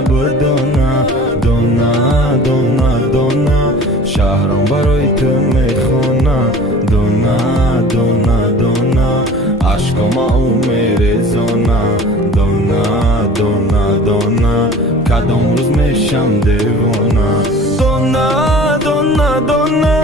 بدونا دونا دونا دونا شهرم برای تو میخونا دونا دونا دونا عشقم او میرزونا دونا دونا دونا کدام روز میشم دیوونا دونا دونا دونا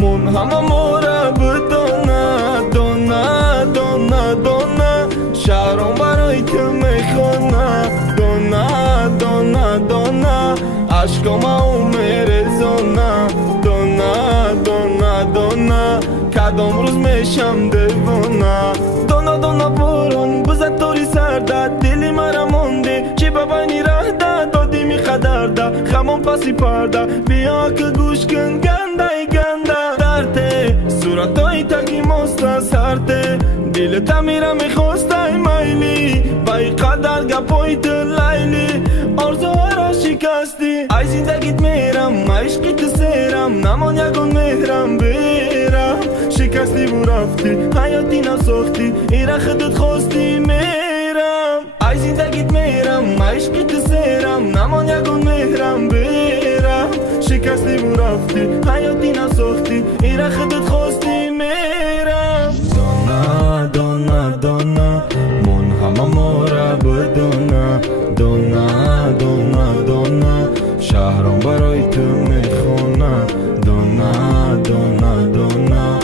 من همه مورا بدونا دونا دونا دونا شهرم برای تو میخونا دونا دونا دونا عشقم او میرزونا دونا دونا دونا کدام روز میشم دیوونا دونا دونا برون بزد توری سردد دلی مرا مونده چی بابانی ره دادی می خدرده خمون پسی پرده بیا که گوش کن گنده گنده درده صورتای تگی مسته سرده دلتا میره میخواسته میلی بای قدر گپایت لیلی آرزوها را شکستی ای زندگیت میرم عشقی تو سیرم نمان یکون مهرم بیرم شکستی و رفتی حیاتی نساختی ایره خودت خواستی میرم ای زندگیت میرم عشقی تو سیرم نمان یکون مهرم بیرم شکستی و رفتی حیاتی نساختی ایره خودت خواستی میرم دونا دونا دونا من همه مورا بدونا دونا دونا دونا شهرم برای تو میخونا دونا دونا دونا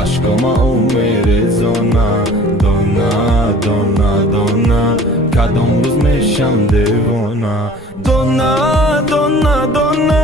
عشقم او میرزونا دونا دونا دونا کدام روز میشم دیوونا دونا دونا دونا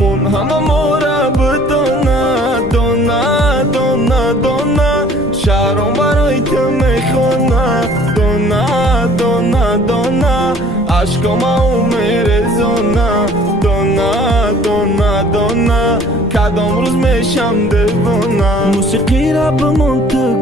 من همه مورا بدونا دونا دونا دونا شهرم برای تو میخونا دونا دونا دونا عشقم او میرزونا دونا دونا دونا کدام روز میشم دیوونا موسیقی را به منطق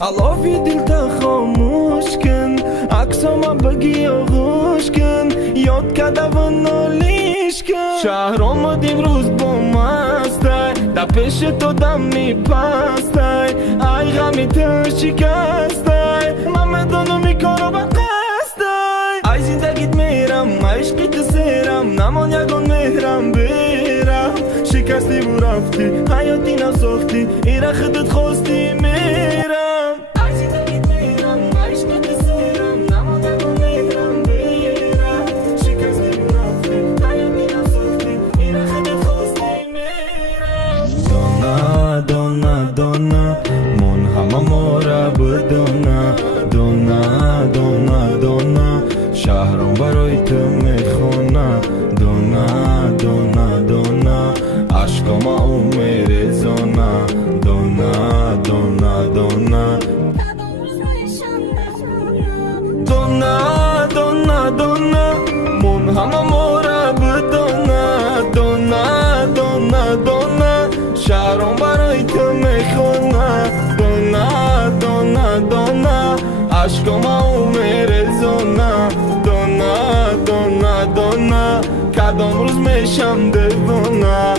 علافی دل تا خاموش کن عکسما بگی آغوش کن یاد کده و نالیش کن شهر آمدیم روز با مستای در پیش تو دم میپستای ای غمی تو شکستای من میدونم این کارو به قصدای ای زندگیت میرم عشقی تو سیرم نمان یکون مهرم بیرم شکستی و رفتی حیاتی نساختی ایره خودت خواستی میرم ای زندگیت میرم عشقی تو سیرم نمان یکون مهرم بیرم شکستی و رفتی حیاتی نساختی ایره خودت خواستی میرم دونا دونا دونا من همه مورا بدونا دونا دونا دونا شهرم برای تو میخونا دونا دونا دونا عشقم او میرزونا دونا دونا دونا دونا دونا دونا من همه مورا بدونا دونا دونا دونا شهرم برای تو میخونا دونا دونا دونا عشقم او میرزونا دونا دونا دونا کدام روز میشم دیوونا